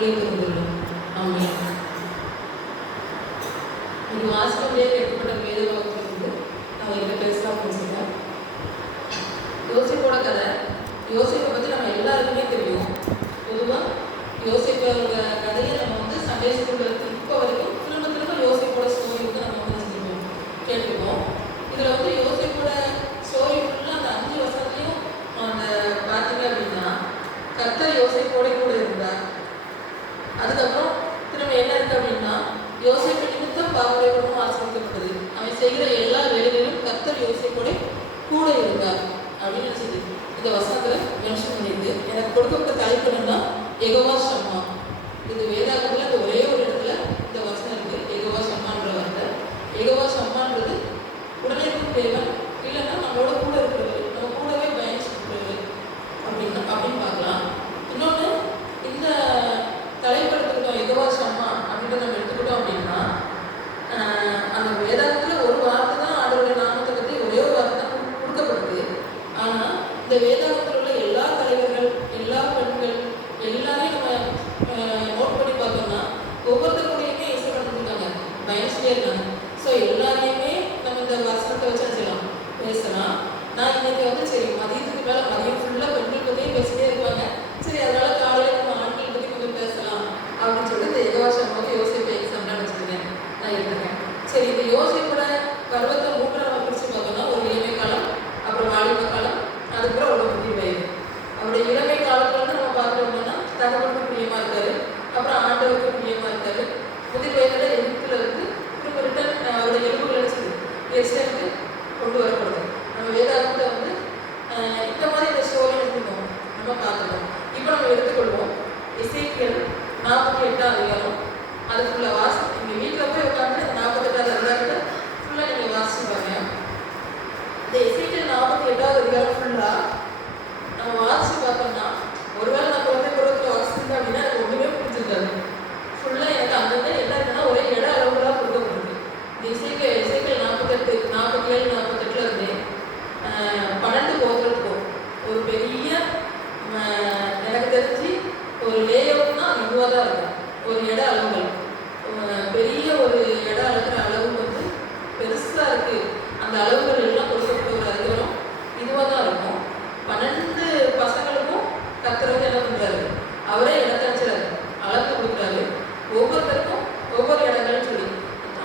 நிலைத்திருந்துள்ளோம். ஆமென். இது வாசகத்திலே கேட்கப்பட்ட வேத வாக்கிலிருந்து நான் என்கிட்ட பேசலாம் அப்படின்னு சொன்னேன். யோசேப்போட கதை. யோசேப்பை பற்றி நம்ம எல்லாருக்குமே தெரியும். பொதுவாக யோசேப்போட கதையை நம்ம வந்து சண்டே ஸ்கூலில் இப்போ வரைக்கும் திரும்ப திரும்ப யோசேப்போட ஸ்டோரி வந்து நம்ம வந்து செஞ்சுருக்கோம், கேட்டிருக்கோம். இதில் வந்து யோசேப்போட ஸ்டோரி ஃபுல்லாக அந்த 5 வருஷத்துலையும் அந்த பார்த்தீங்க அப்படின்னா கர்த்தர் யோசேப்போட கூட இருந்தார். அதுக்கப்புறம் திரும்ப என்ன இருக்கு அப்படின்னா யோசேப்பு நிமித்தம் பாவம் ஆசிரியப்பட்டது. அவன் செய்கிற எல்லா வேலைகளிலும் கர்த்தர் யோசேப்போட கூட இருந்தார் அப்படின்னு சொல்லி இந்த வசனத்தில் மென்ஷன் பண்ணியிருக்கு. எனக்கு கொடுக்கப்பட்ட தலைப்பு என்னன்னா யெகோவா ஷம்மா. இது வேதாகமத்தில் இந்த ஒரே ஒரு இடத்துல இந்த வசனம் இருக்குது, யெகோவா ஷம்மான்ற வார்த்தை. யெகோவா ஷம்மான்றது உடனே இருக்கும் தேவன், இல்லைன்னா நம்மளோட கூட இருக்கிறது, நம்ம கூடவே பயணிச்சுக்கிறது அப்படின்னு பார்க்கலாம். இன்னொன்று இந்த தலைப்பு எடுத்துக்கிட்டோம் யெகோவா ஷம்மா அப்படின்றத நம்ம எடுத்துக்கிட்டோம் அப்படின்னா அந்த வேதாகத்தில் ஒரு வார்த்தை தான் ஆண்டவருடைய நாமத்தை பற்றி ஒரே ஒரு வார்த்தை தான் கொடுக்கப்படுது. ஆனால் இந்த வேதாகத்தில் உள்ள எல்லா தலைவர்கள், எல்லா பெண்கள் எல்லாரையும் நம்ம நோட் பண்ணி பார்த்தோம்னா ஒவ்வொருத்தருடையுமே இசைப்படுத்திருக்காங்க, பயணிச்சுட்டே இருக்காங்க. ஸோ எல்லாரையுமே நம்ம இந்த வசனத்தை வச்சு செய்யலாம், பேசலாம். நான் இன்னைக்கு வந்து சரி மதியத்துக்கு மேலே மதியம் ஃபுல்லாக பெண்கள் பற்றியும் பேசிட்டே இருப்பாங்க, சரி அதனால காலையில் நம்ம ஆண்கள் பற்றி கொஞ்சம் பேசலாம் அப்படின்னு சொல்லிட்டு இந்த யெகோவா ஷம்மாவுக்கு யோசேப்பு எக்ஸாம்லாம் வச்சுருக்கேன், நான் எழுதுறேன். சரி இந்த யோசேப்போட பருவத்தை 3 நம்ம பிரித்து பார்த்தோம்னா ஒரு இளமை காலம், அப்புறம் வாலிப காலம், அதுக்கப்புறம் அவ்வளோ முதிர் வயது. அவருடைய இளமை காலத்தில் வந்து நம்ம பார்க்கணும்னா தகவலுக்கு பிரியமாக இருக்காரு, அப்புறம் ஆண்டவருக்கு பிரியமாக இருக்காரு. முதிர் வயதில் எகிப்தில் இருந்து திரும்ப ரிட்டன் அவருடைய எலும்புகள் அடிச்சது எஸ்ரேலுக்கு கொண்டு வரப்படுது. நம்ம வேதாகத்தை வந்து இந்த மாதிரி இந்த ஸ்டோரி எடுத்துக்கணும், நம்ம பார்த்துக்கணும். இப்போ நம்ம எடுத்துக்கொள்வோம் எசேக்கியேல் 48ஆம் அதிகாரம். அது ஃபுல்லாக வாசி, நீங்கள் வீட்டில் போய் உட்காந்து 48ஆவது அதிகாரத்தை ஃபுல்லாக நீங்கள் வாசிப்பாங்க. இந்த எசேக்கியேல் 48ஆவது அதிகாரம் ஃபுல்லாக நம்ம வாசித்து பார்த்தோம்னா ஒருவேளை நம்ம வந்து பருவத்தில் வாசிச்சிருந்தோம் அப்படின்னா எனக்கு ஒன்றுமே புரிஞ்சிருக்காது. ஃபுல்லாக எனக்கு அங்கங்கே என்ன இருக்குன்னா ஒரே இட அளவுகளாக கொடுக்கப்படுது. இந்த எசேக்கியேல் 47 48 இருந்து 12 கோத்திரத்துக்கும் ஒரு பெரிய எனக்கு தெரிஞ்சு ஒரு லேஅவுட்னா அது இதுவாக தான் இருக்கும். ஒரு இட அளவுகள் பெரிய ஒரு இட அளவுற அளவு வந்து பெருசாக இருக்குது. அந்த அளவுகள் எல்லாம் கொடுக்கப்பட்ட ஒரு அதிகாரம் இதுவாக தான் இருக்கும். 12 பசங்களுக்கும் கர்த்தர் வந்து என்ன பண்ணுறாரு, அவரே இடத்த வச்சுறாரு, அளந்து கொடுக்குறாரு. ஒவ்வொருத்தருக்கும் ஒவ்வொரு இடங்கள்னு சொல்லி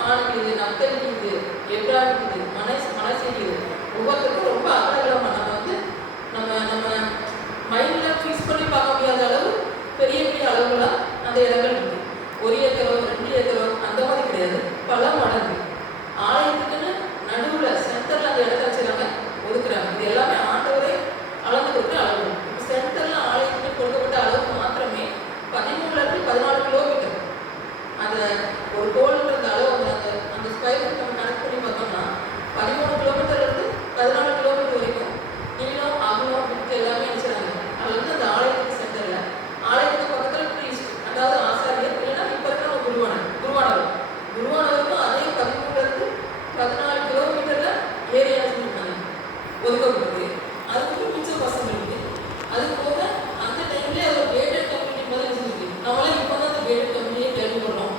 ஆணுக்கு இது, நப்தலிக்கு இது, எப்ராஹிமுக்கு இது, மனசேக்கு இது, ஒவ்வொருத்தருக்கும் ரொம்ப அகலகலமாக நம்ம வந்து நம்ம மைண்டில் ஃபிக்ஸ் பண்ணி பார்க்க முடியாத அளவு பெரிய பெரிய அளவுகளாக அந்த இடங்கள் இருக்குது. 1 ஏக்கரோ 2 ஏக்கரோ அந்த மாதிரி கிடையாது, பல மடங்கு. ஆலயத்துக்குன்னு நடுவில் சென்டரில் அந்த இடத்த வச்சுருக்காங்க, ஒதுக்குறாங்க. இது எல்லாமே ஆண்டவரே அளந்து கொடுக்குற அளவு. சென்டரில் ஆலயத்துக்கு கொடுக்கப்பட்ட அளவுக்கு மாத்திரமே 13 to 14 கிலோமீட்டர். அந்த ஒரு கோல்ன்ற அளவு அந்த ஸ்கொயர் ஃபீட் நம்ம கனெக்ட் பண்ணி பார்த்தோம்னா 13 கிலோமீட்டர்லேருந்து 14 கிலோமீட்டர் வரைக்கும் நீளம் அகலம் விட்டு எல்லாமே வச்சுறாங்க. அது வந்து அந்த ஆலயத்துக்கு சென்டரில், ஆலயத்துக்கு பக்கத்தில் ப்ரீஸ்ட், அதாவது ஆசாரியர், இல்லைன்னா இப்போ இருக்கிற குருவானவருக்கும் அதே 13 to 14 கிலோமீட்டரில் ஏரியா வச்சுருக்காங்க ஒதுக்கப்பட்டது. அதுக்கு மிச்சம் பசங்க இருக்குது. அது போக அந்த டைம்லேயே அது ஒரு கேட்டட் கம்யூனிட்டி மாதிரி வச்சுருக்கு. நம்மளாம் இப்போ தான் அந்த கேட்டட் கம்யூனிட்டியை கேள்விப்படுறோம்.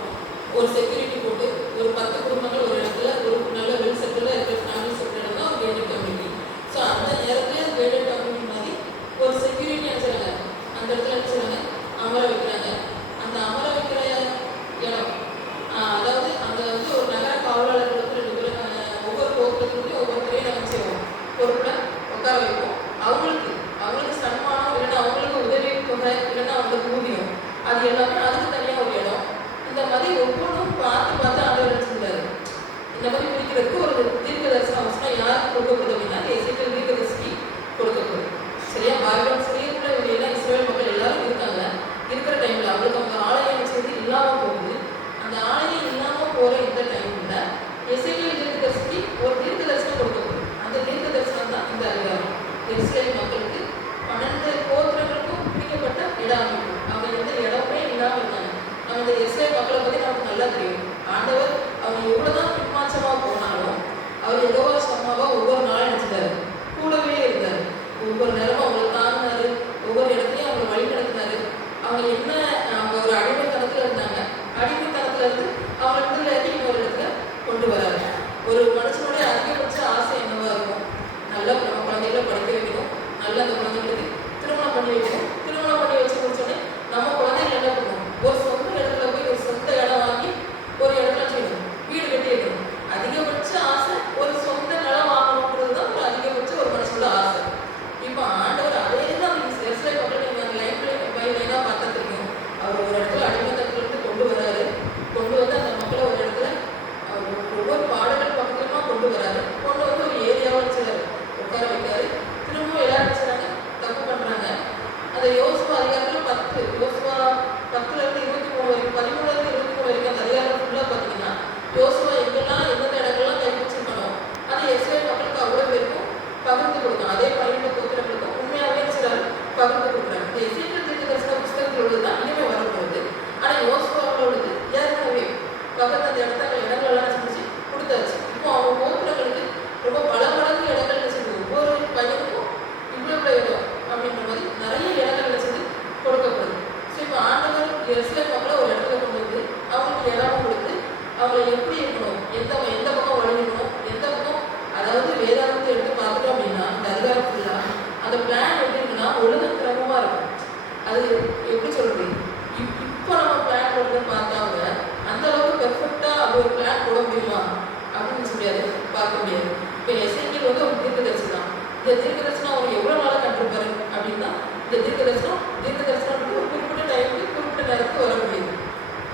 ஒரு செக்யூரிட்டி போட்டு ஒரு 10 குடும்பங்கள் ஒரு இடத்துல ஒரு நல்ல வெல் செட்டில் இருக்கிற ஃபேமிலி செட்டில் தான் ஒரு கேட்டட் கம்யூனிட்டி. ஸோ அந்த நேரத்துலேயே அது கேட்டட் கம்யூனிட்டி மாதிரி ஒரு செக்யூரிட்டி அனுப்பிச்சாங்க, அந்த இடத்துல அனுப்பிச்சாங்க, அமர வைக்கிறாங்க. அந்த அமர வைக்கிற இடம் அதாவது அங்கே வந்து ஒரு நகர காவலாளர்களுக்கு 2 பேர், ஒவ்வொரு கோத்திரத்துலையும் ஒவ்வொருத்தரையும் நம்ம செய்வோம், பொருட்களை உட்கார வைப்போம். அவங்களுக்கு சன்மானம், இல்லைன்னா அவங்களுக்கு உதவி தொகை, இல்லைன்னா அவங்களுக்கு ஊதியம், அது எல்லாமே அதுக்கு தனியாக ஒரு இடம். இந்த மாதிரி ஒவ்வொன்றும் பார்த்து ஆண்டவர் வச்சுருந்தாரு. இந்த மாதிரி பிடிக்கிறதுக்கு ஒரு தீர்க்க தரிசன அவசரம் யாருக்கு கொடுக்கப்படுது அப்படின்னா எசேக்கியேல் தீர்க்கதரிசி கொடுக்கப்படுது. சரியா? பாபிலோன் சிறைக்குள்ள இவங்க இஸ்ரவேல் மக்கள் எல்லாரும் இருக்காங்க. இருக்கிற டைமில் அவங்களுக்கு அவங்க ஆலயம் வச்சது இல்லாமல் போகுது. அந்த ஆலயம் இல்லாமல் போகிற இந்த டைமில் எசேக்கியேல் தீர்க்கதரிசிக்கு ஒரு தீர்க்க தரிசனம் கொடுக்கப்படுது. அந்த தீர்க்க தரிசனம் தான் இந்த அதிகாரம். இஸ்ரவேல் மக்களுக்கு 12 கோத்திரங்களுக்கும் பிடிக்கப்பட்ட இட அமைப்பு. அவங்க எந்த இடமே இல்லாமல் இருக்காங்க. நம்ம இந்த இஸ்ரவேல் மக்களை பற்றி நமக்கு நல்லா தெரியும். ஆண்டவர் அவங்க எவ்வளோதான் பின்மாற்றமாக போனாலும் அவர் யெகோவா ஷம்மாவா ஒவ்வொரு நாளும் நினச்சிட்டாரு, கூடவே இருந்தார். ஒவ்வொரு நேரமும் அவங்களை தாங்கினாரு, ஒவ்வொரு இடத்துலையும் அவங்களை வழி நடத்தினாரு. அவங்க என்ன அவங்க ஒரு பக்கத்து அந்த இடங்கள்லாம் செஞ்சு கொடுத்தாச்சு. இப்போ அவங்க கோபுரங்களுக்கு ரொம்ப பல மடங்கு இடங்கள் வச்சுருக்கு. ஒவ்வொரு பையனுக்கும் இவ்வளோ இடம் அப்படின்ற மாதிரி நிறைய இடங்கள் வச்சுட்டு கொடுக்கப்படுது. ஸோ இப்போ ஆண்டவர் இஸ்ரேல் மக்களை ஒரு இடத்துல கொண்டு வந்து அவங்களுக்கு இடம் கொடுத்து அவங்களை எப்படி இருக்கணும், எந்த பக்கம் வழிக்கணும், எந்த பக்கம், அதாவது வேதாந்தத்தை எடுத்து பார்த்துட்டோம் அப்படின்னா இந்த அதிகாரம் ஃபுல்லாக அந்த பிளான் எப்படி இருக்குன்னா ஒழுங்கு கிரமமாக இருக்கும். அது எப்படி சொல்றது, இப்போ நம்ம பிளான் போட்டு பார்த்தாங்க அந்த அளவுக்கு பெர்ஃபெக்டாக அது ஒரு பிளான் போட முடியுமா அப்படின்னு முடியாது, பார்க்க முடியாது. இப்போ எஸ்ஐக்கில் வந்து ஒரு தீர்க்கதரிசி தான். இந்த தீர்க்கதரிசனம் அவர் எவ்வளோ நாளாக கண்டிருப்பாரு அப்படின்னா இந்த தீர்க்கதரிசனம் ஒரு குறிப்பிட்ட டைமுக்கு குறிப்பிட்ட நேரத்துக்கு வர முடியுது.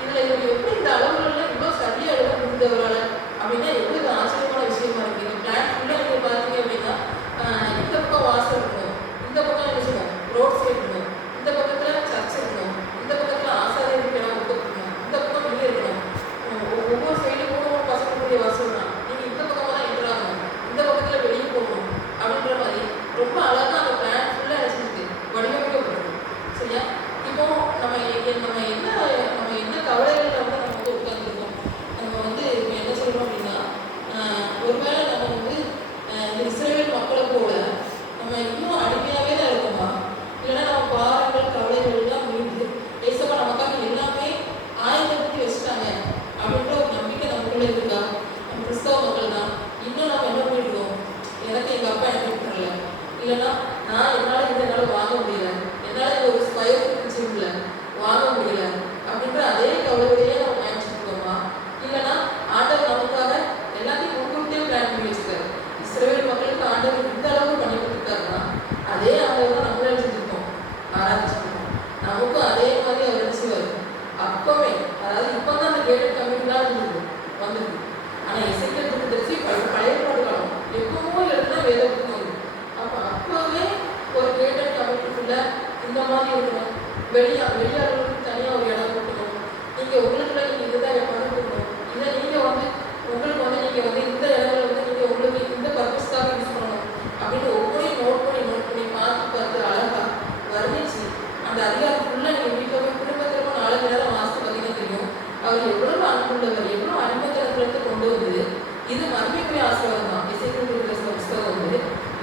இதில் இவர் எப்படி இந்த அளவுகளில் இவ்வளோ சரியாக எழுத முடிந்தவரால் அப்படின்னா எவ்வளோ ஆச்சரியமான விஷயமா இருக்குது. இந்த பிளான் ஃபுல்லாக நீங்கள் பார்த்தீங்க அப்படின்னா இந்த பக்கம் வாசல் இருக்கணும், இந்த பக்கம் என்ன செய்யணும் ரோட் சைடு இருக்கணும், இந்த பக்கத்தில் சர்ச் இருக்கணும், இந்த பக்கத்தில் ஆசாரியருக்கு இடம் கொடுக்கணும், இந்த பக்கம் வெளியே இருக்கணும். ஒவ்வொரு சைடும் ஒவ்வொரு பசங்களுடைய வாசல் தான். நீங்கள் இந்த பக்கமாக தான் என்ட்ராகணும், இந்த பக்கத்தில் வெளியே போகணும் அப்படின்ற மாதிரி ரொம்ப அழகாக அந்த பிளான் ஃபுல்லாக நினச்சிருக்கு வடிவமைக்கப்படுது. சரியா? இப்போ நம்ம என்ன கவலைகள் வந்து நம்ம வந்து உட்காந்துருக்கோம். நம்ம வந்து இப்போ என்ன சொல்கிறோம் அப்படின்னா ஒருவேளை நம்ம வந்து இந்த இஸ்ரேல் மக்களை போல நம்ம இன்னும் அடிமையாகவே தான் இருக்கோமா, இல்லைன்னா நம்ம பாரங்கள் கவலைகள்லாம் மீண்டு ஏசப்பா நமக்காக எல்லாமே ஆயத்தப்படுத்தி வச்சுட்டாங்க அப்படின்ற ஒரு நம்பிக்கை நமக்குள்ளே இருக்கா? நம்ம கிறிஸ்தவ மக்கள் தான் இன்னும் நம்ம என்ன பண்ணிட்டுருக்கோம், எனக்கு எங்கள் அப்பா எனக்கு தரல, இல்லைன்னா நான் என்னால் வாங்க முடியல, என்னால் ஒரு ஸ்கொயர் ஃபீட் வாங்க முடியல அப்படின்ற அதே கவலையோடையே நம்ம பயணிச்சுருக்கோமா? இல்லைன்னா ஆண்டவர் நமக்காக எல்லாத்தையும் முன்கூட்டியே பிளான் பண்ணி வச்சுருக்காரு. இஸ்ரவேல் மக்களுக்கு ஆண்டவர் இந்த அளவுக்கு பண்ணி கொடுத்துருக்காருன்னா அதே ஆண்டவர் தான் நம்மளே செஞ்சுருக்கோம், ஆராய்ச்சிருக்கோம். நமக்கும் அதே மாதிரி அவர் நினைச்சுவார். அப்பவே அதாவது இப்போ தான் அந்த கேட்டட் கம்யூனிட்டிலாம் வந்துருக்கு. ஆனால் இசைக்கிறதுக்கு தெரிஞ்சு பழைய பாடு காலம் எப்பவுமே எழுதுனா வேத புத்தகம். அப்போவே ஒரு கேட்டட் கம்யூனிட்டிக்குள்ள இந்த மாதிரி இருக்கணும், வெளியாளர்களுக்கு தனியாக ஒரு இடம் கொடுக்கணும், நீங்கள் உங்களுக்குள்ள நீங்கள் இதுதான் பகிர்ந்துக்கணும், இதை நீங்கள் வந்து உங்களுக்கு வந்து நீங்கள் வந்து இந்த இடத்துல வந்து நீங்கள் உங்களுக்கு இந்த பர்பஸ்க்காக யூஸ் பண்ணணும் அப்படின்னு ஒவ்வொன்றையும் நோட் பண்ணி பார்த்து அழகாக வர்ணிச்சு அந்த அதிகாரம் ஃபுல்லாக நீங்கள் வீட்டில் போய் குடும்பத்திற்கும் 4 நேரம் வாசித்து பார்த்தீங்கன்னா தெரியும் அவர் எவ்வளோ அன்புள்ளவர், எவ்வளோ அடிமைத்தனத்திலிருந்து கொண்டு வந்து இது மர்மிக்குரிய ஆசீர்வாதம் தான். இசைக்கிற புஸ்தகம் வந்து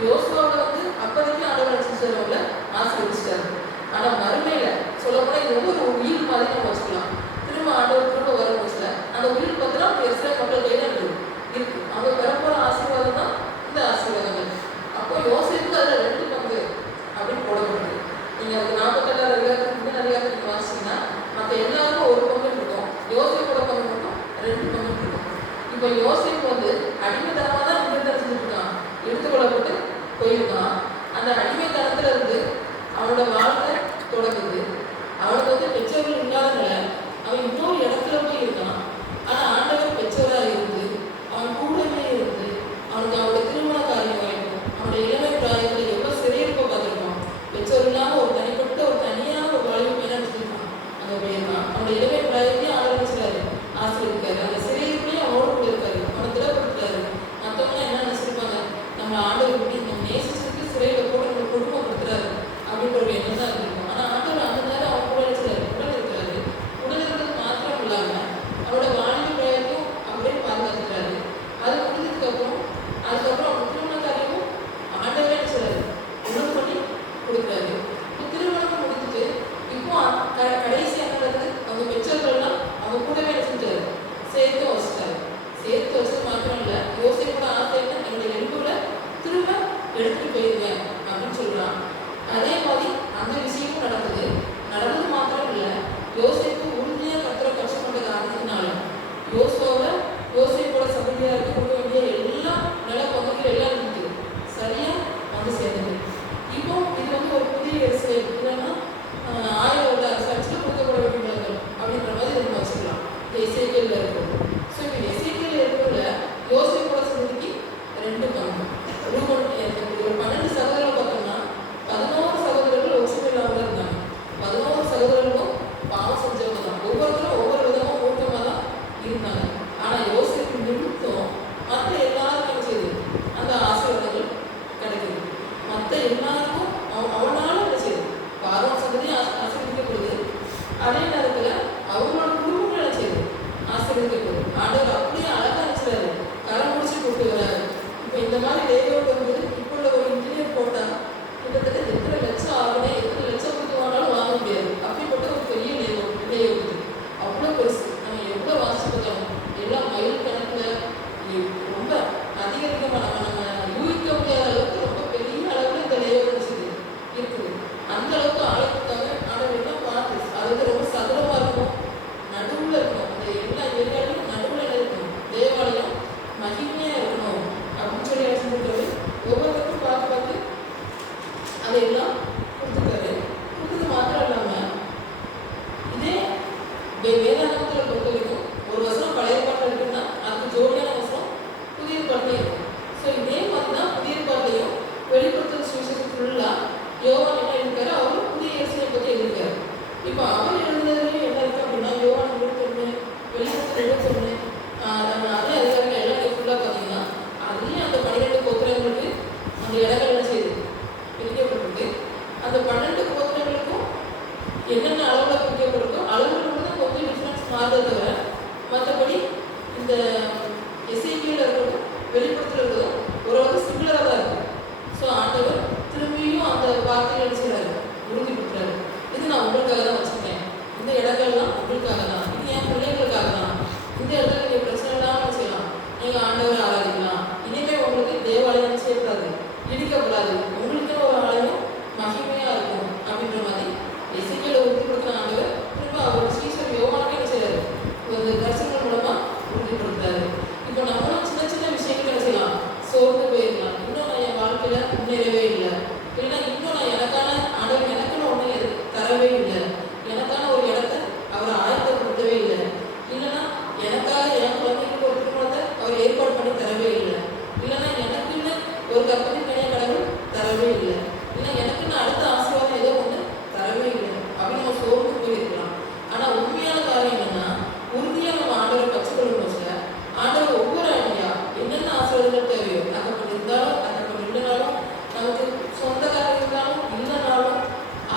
யோசுவாவை வந்து அப்போதைக்கு ஆண்டவர் செஞ்சவங்கள ஆசீர்வதிச்சிட்டாரு. ஆனால் மறுமையில் சொல்லப்போனால் இது வந்து ஒரு உயிர் மாதிரி நம்ம வச்சுக்கலாம். திரும்ப ஆண்டவர் வர போச்சுல அந்த உயிர் பார்த்தீங்கன்னா இஸ்ரேல் மக்கள் கையில் இருக்கு. அவங்க பெறப்போகிற ஆசீர்வாதம் தான் இந்த ஆசீர்வாதங்கள். அப்போ யோசிப்புக்கு அதில் 2 பங்கு அப்படின்னு போடப்படுது. நீங்கள் அதுக்கு 48 அதிகாரத்துக்கு அதிகாரத்துக்கு வாசிச்சிங்கன்னா மற்ற எல்லாருக்கும் ஒரு பங்கு இருக்கும், யோசிப்போட பங்கு மட்டும் 2 பங்கு இருக்கும். இப்போ யோசிப்பு வந்து அடிமைத்தனமாக தான் இங்கிருந்து செஞ்சுருக்கான், எடுத்துக்கொள்ளப்பட்டு போயிருக்கான். அந்த அடிமைத்தனத்தில் இருந்து அவனோட வாழ்க்கை தொடங்குது. அவனுக்கு வந்து பெற்றோர்கள் இல்லாதனால அவன் இன்னொரு இடத்துல போய் இருக்கான். ஆனால் ஆண்டவர் பெற்றோராக இருந்து அவன் கூடவே இருந்து அவனுக்கு அவனோட திருமண காரியம் வரைக்கும் அவனுடைய இளமை பிராயத்தில் எவ்வளோ சிறையிருப்ப பார்த்துருப்பான். பெற்றோர் இல்லாமல் ஒரு தனியான ஒரு வாழ்வு பயணிச்சிருக்கான். அங்கே போயிருக்கான். அவனுடைய இளமை பிராயத்தையும் ஆரம்பிச்சிட்டாரு, ஆசிரியர் அந்த சிறையிருப்பையும் அவனோடு கூட இருக்காரு, அவனை திடப்படுத்துறாரு. மற்றவங்க என்ன நினைச்சிருப்பாங்க, நம்ம ஆண்டவர் பற்றி நம்ம நேசிச்சிருக்கு சிறையில் போட்டு நம்ம குடும்பப்படுத்துறாரு அப்படின்ற ஒரு எண்ணம் தான் இருக்கும். ஆனால் ஆண்டவர் அந்த நேரம் அவன் கூட இருக்கிறாரு, உடல் இருக்கிறாரு. உடல் இருக்கிறது மாத்திரம் இல்லாமல் அவனோட வாழ்க்கை பிரயாத்தையும் அப்படியே பாதுகாத்துக்கிறாரு. அது முடிஞ்சதுக்கப்புறம் அவன் திருமண காரியமும் ஆண்டவே நினைச்சாரு ஒழுங்கு பண்ணி கொடுக்குறாரு. இப்போ திருமணம் முடிஞ்சுட்டு இப்போ கடைசி என்னது அவங்க பெற்றோர்கள்லாம் அவங்க கூடவே செஞ்சாரு, சேர்த்து வச்சுட்டாரு. சேர்த்து வச்சது மாத்திரம் இல்லை, யோசிப்போட ஆசை என்ன, என்னுடைய எலும்புல திரும்ப எடுத்துட்டு போயிருவேன் அப்படின்னு சொல்றான். அதே மாதிரி அந்த விஷயமும் நடந்தது மாத்திரம் இல்லை, யோசிப்பு உறுதியாக கத்துற கஷ்டப்பட்ட காரணத்தினால யோசிப்போட சபதியாக கொடுக்க வேண்டிய எல்லா நில பகுதிகள் எல்லாம் இருந்தது சரியா வந்து சேர்ந்தது. இப்போ இது வந்து ஒரு புதிய அரசியல் இல்லைன்னா 1000 வருட அரசாட்சியில் கொடுக்கப்பட வேண்டிய நிலங்கள் அப்படின்ற மாதிரி நம்ம வச்சுக்கலாம். இந்த இசைக்கியல் இருக்கிறது. ஸோ இப்போ இசைக்கியல் இருக்கிறதுல யோசிப்போட சபதிக்கு 2 பங்கு. ரூபன் ஒரு 12 சகோதரர்கள் பார்த்தோம்னா 11 சகோதரர்கள் ஒற்றுமை இல்லாமல் இருந்தாங்க. 11 சகோதரர்களும் பாவம் செஞ்சவங்க தான். ஒவ்வொருத்தரும் ஒவ்வொரு விதமாக மூர்க்கமாக தான் இருந்தாங்க. ஆனால் யோசிப்பு நிமித்தம் மற்ற எல்லாருக்கும் என்ன செய்யுது, அந்த ஆசீர்வாதங்கள் கிடைக்குது. மற்ற எல்லாருக்கும் அவனால என்ன செய்யுது, பாவம் சந்ததி ஆசீர்வதிக்கப்படுது. அதே நேரத்தில் அவங்களோட குடும்பங்கள் என்ன செய்யுது, ஆசீர்வதிக்கப்படுது. என்னென்ன அளவில் குறிக்கப்பட்டிருக்கோ அளவுகள் மட்டும் தான் கொஞ்சம் டிஃப்ரென்ஸ் மாறுதே தவிர மற்றபடி இந்த எஸ்ஐபியில் இருக்கிறதும் வெளிப்படுத்தல் இருக்கிறதும் ஓரளவுக்கு சிமிலராக தான் இருக்கும். ஸோ ஆண்டவர் திரும்பியும் அந்த வார்த்தையை செய்கிறாரு, உறுதிப்படுத்துறாரு. இது நான் உங்களுக்காக தான் வச்சுருக்கேன், இந்த இடங்கள்லாம் உங்களுக்காக தான், இது என் பிள்ளைகளுக்காக தான், இந்த இடத்துல நீங்கள் பிரச்சனை இல்லாமல் செய்யலாம், நீங்கள் ஆண்டவரை ஆராதிக்கலாம். இனிமேல் உங்களுக்கு தேவாலயம் செய்யக்கூடாது, இடிக்கப்படாது, உங்களுக்குன்னு ஒரு ஆலயம் மகிமையாக இருக்கும் அப்படின்ற மாதிரி எசேக்கியேலை உறுதிப்படுத்தின ஆண்டவர் திரும்ப அவர் சீசர் யோவானுக்கு என்ன செய்யறாரு, அந்த தரிசனங்கள் மூலமாக உறுதிப்படுத்துறாரு. இப்போ நம்மளும் சின்ன சின்ன விஷயங்கள் என்ன செய்யலாம், சோர்ந்து போயிடலாம், இன்னும் நான் என் வாழ்க்கையில் முன்னேறவே இல்லை, இல்லைன்னா இன்னும் நான் எனக்கான ஆண்டவர் எனக்குன்னு ஒன்று தரவே இல்லை, எனக்கான ஒரு இடத்த அவர் ஆயத்தப்படுத்தவே இல்லை, இல்லைன்னா எனக்காக என் குழந்தைங்களுக்கு ஒரு திருமணத்தை அவர் ஏற்பாடு பண்ணி தரவே இல்லை, இல்லைன்னா எனக்குன்னு ஒரு கற்பனை கனிய கடவுள் தரவே இல்லை, இல்லைன்னா எனக்குன்னு அடுத்த ஆசீர்வாதம் ஏதோ ஒன்று தரவே இல்லை அப்படின்னு நம்ம சோர்ந்து போயிருக்கலாம். ஆனால் உண்மையான காரியம் என்னன்னா, உறுதியாக நம்ம ஆண்டவரை பச்சைக்கொள்ளும் பட்சத்தில் ஆண்டவர் ஒவ்வொரு ஐடியா என்னென்ன ஆசீர்வாதங்கள் தேவையோ, தகப்பன் இருந்தாலும் தகப்பன் இல்லைனாலும், நமக்கு சொந்தக்காரர் இருந்தாலும் இல்லைனாலும்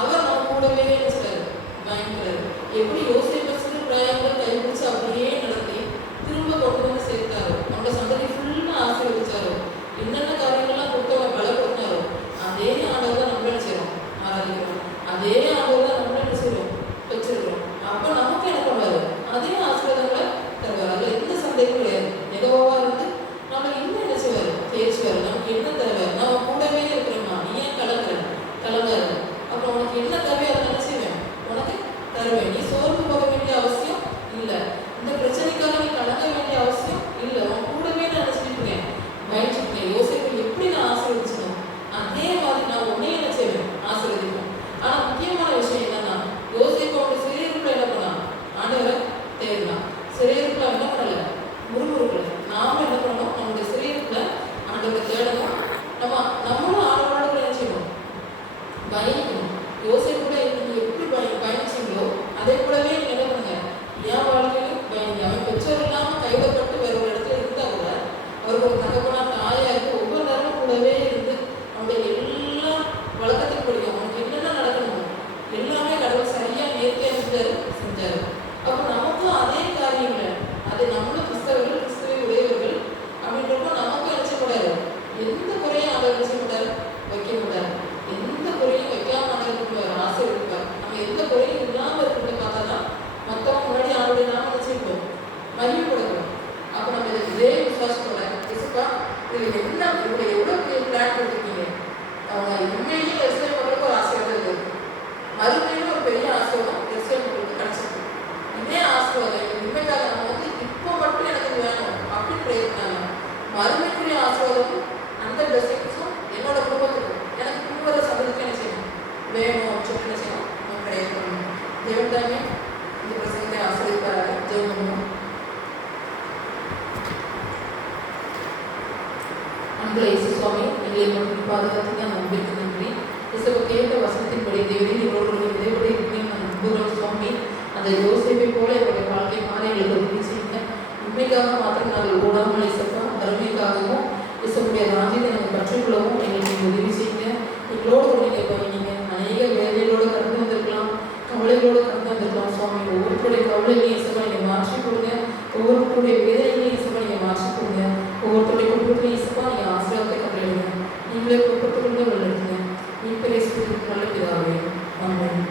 அவர் நம்ம கூடவே நினைச்சாரு, பயங்கிறாரு. எப்படி யோசேப்பு பிரயாணங்கள் கைபிடிச்சு அப்படியே நடத்தி திரும்ப கொண்டு வந்து சேர்த்தாரோ, அவங்களோட சந்ததி ஃபுல்லாக ஆசீர்வதிச்சாரோ, என்னென்ன காரியங்கள்லாம் கொடுத்தவங்க பலப்படுத்தினாரோ, அதே ஆண்டவர் தான் நம்ம என்ன செய்யறோம், ஆராதிக்கிறோம், அதே ஆண்டவர் தான் நம்ம என்ன செய்யறோம், வச்சிருக்கிறோம். அப்போ நமக்கு என்ன பண்ணுவாரு, அதே ஆசீர்வாதங்களை தருவார். அதில் எந்த சந்தேகம் கிடையாது. மெதுவாக இருந்து நம்ம இன்னும் என்ன செய்வார், தேய்ச்சுவார். நமக்கு என்ன தருவார், நம்ம கூடவே இருக்கிறோமா, நீ ஏன் கலங்காது, அப்போ உனக்கு என்ன தேவையோ அதை என்ன செய்வேன், உனக்கு தருவேன். நீ சோர்ந்து போக வேண்டிய அவசியம் இல்லை, இந்த பிரச்சனைக்காக நீ கலங்க வேண்டிய அவசியம் இல்லை, உன் கூடவே நான் நினைச்சிருக்கேன், பயந்துருக்கேன். யோசிப்பு எப்படி நான் ஆசீர்வதிச்சணும், அதே மாதிரி நான் உன்னையே என்ன செய்வேன், ஆசீர்வதிப்பேன். ஆனால் முக்கியமான விஷயம் என்னன்னா, யோசிப்பு அவங்க சிறையிருப்பில் என்ன பண்ணலாம், ஆண்டவரை தேடலாம். சிறையிருப்பில் என்ன பண்ணல, முறுமுறுக்கல. நாம என்ன பண்ணணும், நம்மளுடைய சிறையிருப்பில் ஆண்டவரை தேடணும். நம்மளும் ஆண்டவரோட என்ன செய்யணும், பயணிக்கணும். யோசிப்பு கூட நீங்க எப்படி பயணிச்சீங்களோ அதே கூடவே நீங்க என்ன பண்ணுங்க, என் வாழ்க்கையிலும் பயணிங்க. அவன் பெற்றோர் இல்லாமல் கைவிடப்பட்டு வேற ஒரு இடத்துல இருந்தா கூட அவருக்கு ஒரு தகப்பனா தாயா இருக்கு, ஒவ்வொரு நேரமும் கூடவே இருந்து அவனுடைய எல்லா வழக்கத்தையும் படிக்கும். அவனுக்கு என்னென்ன நடக்கணும் எல்லாமே கடவுள் சரியா நேர்த்தியா செஞ்சாரு. அப்போ நமக்கும் அதே காரியங்கள், அது நம்மளும் கிறிஸ்தவர்கள், கிறிஸ்தவ உடையவர்கள் அப்படின்றப்போ நமக்கும் நினைச்சக்கூடாது, எந்த குறையும் அதை நினைச்சக்கூடாது, வைக்க கூடாது. எந்த குறையும் வைக்காம ஆண்டவருக்கு ஆசை இருப்பார். நம்ம எந்த குறையும் இல்லாமல் இருக்கிறத பார்த்தா தான் மற்றவங்க முன்னாடி ஆளுடைய நாம நினைச்சிருப்போம், மகிழ்ப்படுகிறோம். அப்போ நம்ம இதை இதே விசுவாசத்தோட இசுப்பா இது என்ன, இவங்க எவ்வளோ பிளான் கொடுத்துருக்கீங்க, அவங்க உண்மையிலேயே எஸ்எல் பண்ணுறதுக்கு ஒரு ஆசையாக இருக்குது, மறுமையிலும் ஒரு பெரிய ஆசீர்வாதம் எஸ்எல் பண்ணுறது கிடைச்சிருக்கு. இதே ஆசீர்வாதம் உண்மைக்காக நம்ம வந்து இப்போ மட்டும் எனக்கு வேணும் அப்படின்னு பிரயத்னாங்க, மறுமைக்குரிய ஆசீர்வாதமும் அந்த பிளஸிங்ஸும் என்னோட குடும்பத்துக்கும் எனக்கு பின்வர சந்ததிக்கு என்ன செய்யணும் வேணும் சொல்லி என்ன செய்யணும், நம்ம பிரயத் பண்ணணும். தேவன் தாமே இந்த பிரசங்கத்தை ஆசிரியப்பாராக. ஜெபம் பண்ணுவோம். அந்த இயேசு சுவாமி எங்களை மட்டும் பாதுகாத்துங்க, நம்பிக்கை நன்றி. இசைவு கேட்ட வசனத்தின்படி தேவரின் இவர்களுடைய விதைப்படி நம்புகிறோம் சுவாமி. அந்த யோசிப்பை போல எங்களுடைய வாழ்க்கை மாறி எங்களுக்கு உதவி செய்யுங்க. உண்மைக்காக மாத்திரம் நாங்கள் ஓடாமல் இசப்பா, அருமைக்காகவும் இசப்புடைய ராஜ்யத்தை நாங்கள் கற்றுக்கொள்ளவும் எங்களுக்கு உதவி செய்யுங்க. எங்களோடு நீங்கள் பயணிங்க. அநேக வேலைகளோடு கடந்து வந்திருக்கலாம், கவலைகளோடு கடந்து வந்திருக்கலாம் சுவாமி. ஒவ்வொருத்தருடைய கவலைகளையும் இசப்பா நீங்கள் மாற்றி கொடுங்க, ஒவ்வொருத்தருடைய வேதனைகளையும் இசப்பா நீங்கள் மாற்றி கொடுங்க, ஒவ்வொருத்தருடைய குடும்பத்திலையும் இசப்பா நீங்கள் ஆசீர்வாதத்தை கட்டளையிடுங்க. நீங்களே குடும்பத்துக்குள்ளே வளர்த்துங்க. நீ பெரிய நல்ல பிதாவே. ஆமென்.